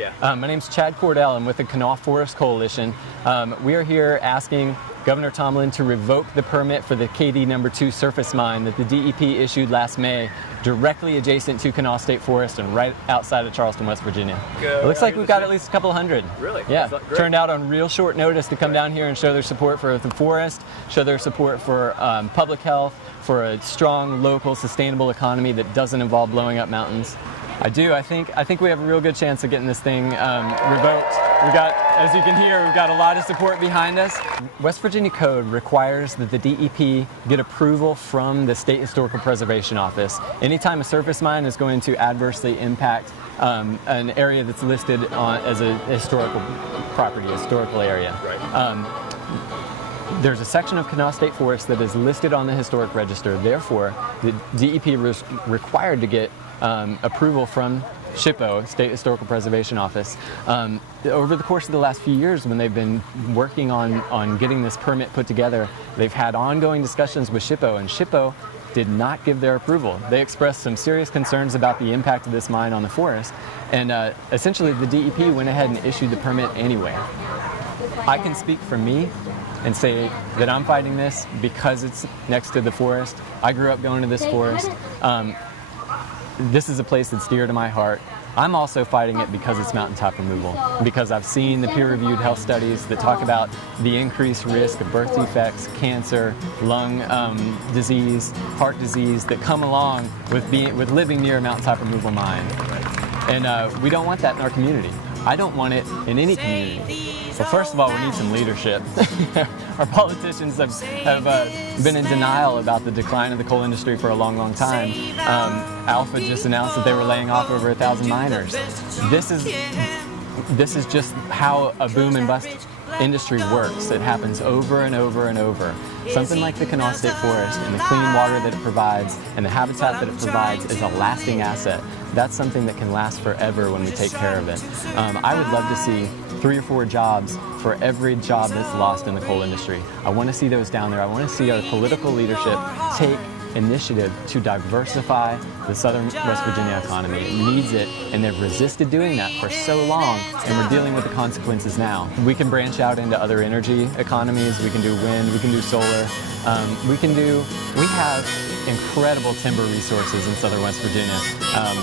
Yeah. My name's Chad Cordell. I'm with the Kanawha Forest Coalition. We are here asking Governor Tomblin to revoke the permit for the KD No. 2 surface mine that the DEP issued last May, directly adjacent to Kanawha State Forest and right outside of Charleston, West Virginia. It looks like we've got at least a couple hundred. Really? Yeah. Turned out on real short notice to come down here and show their support for the forest, show their support for public health, for a strong, local, sustainable economy that doesn't involve blowing up mountains. I do. I think we have a real good chance of getting this thing revoked. We've got, as you can hear, we've got a lot of support behind us. West Virginia Code requires that the DEP get approval from the State Historical Preservation Office. Anytime a surface mine is going to adversely impact an area that's listed as a historical property, a historical area. There's a section of Kanawha State Forest that is listed on the Historic Register. Therefore, the DEP is required to get approval from SHPO, State Historical Preservation Office. Over the course of the last few years, when they've been working on getting this permit put together, they've had ongoing discussions with SHPO, and SHPO did not give their approval. They expressed some serious concerns about the impact of this mine on the forest, and essentially the DEP went ahead and issued the permit anyway. I can speak for me and say that I'm fighting this because it's next to the forest. I grew up going to this forest. This is a place that's dear to my heart. I'm also fighting it because it's mountaintop removal, because I've seen the peer-reviewed health studies that talk about the increased risk of birth defects, cancer, lung disease, heart disease that come along with living near a mountaintop removal mine. And we don't want that in our community. I don't want it in any community. Well, first of all, we need some leadership. Our politicians have been in denial about the decline of the coal industry for a long, long time. Alpha just announced that they were laying off over 1,000 miners. This is just how a boom and bust industry works. It happens over and over and over. Something like the Kanawha State Forest and the clean water that it provides and the habitat that it provides is a lasting asset. That's something that can last forever when we take care of it. I would love to see 3 or 4 jobs for every job that's lost in the coal industry. I want to see those down there. I want to see our political leadership take initiative to diversify the southern West Virginia economy. It needs it, and they've resisted doing that for so long, and we're dealing with the consequences now. We can branch out into other energy economies. We can do wind, we can do solar. We have incredible timber resources in southern West Virginia.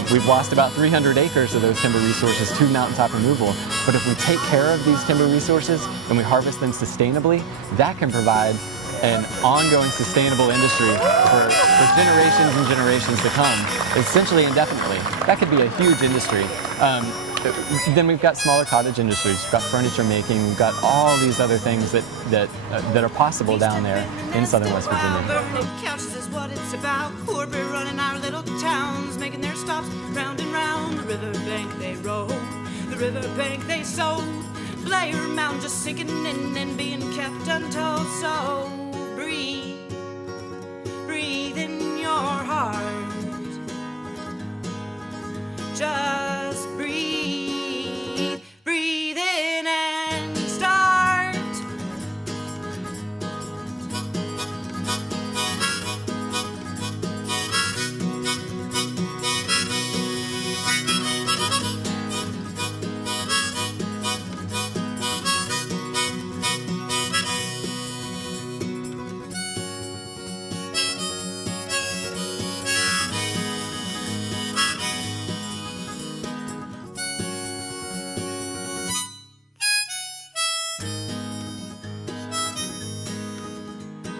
We've lost about 300 acres of those timber resources to mountaintop removal, but if we take care of these timber resources and we harvest them sustainably, that can provide an ongoing sustainable industry for generations and generations to come, essentially indefinitely. That could be a huge industry. Then we've got smaller cottage industries, we've got furniture making, we've got all these other things that are possible down there in southern West Virginia. Couches is what it's about. Corporate running our little towns, making their stops round and round. The riverbank they rode, the riverbank they sold. Blair Mountain just sinking in and being kept untold. So breathe, breathe in your heart. Just breathe, breathe in and start.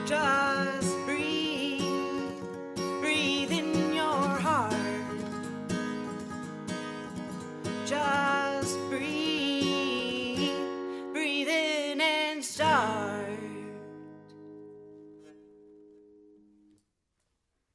Just breathe, breathe in your heart. Just breathe, breathe in and start.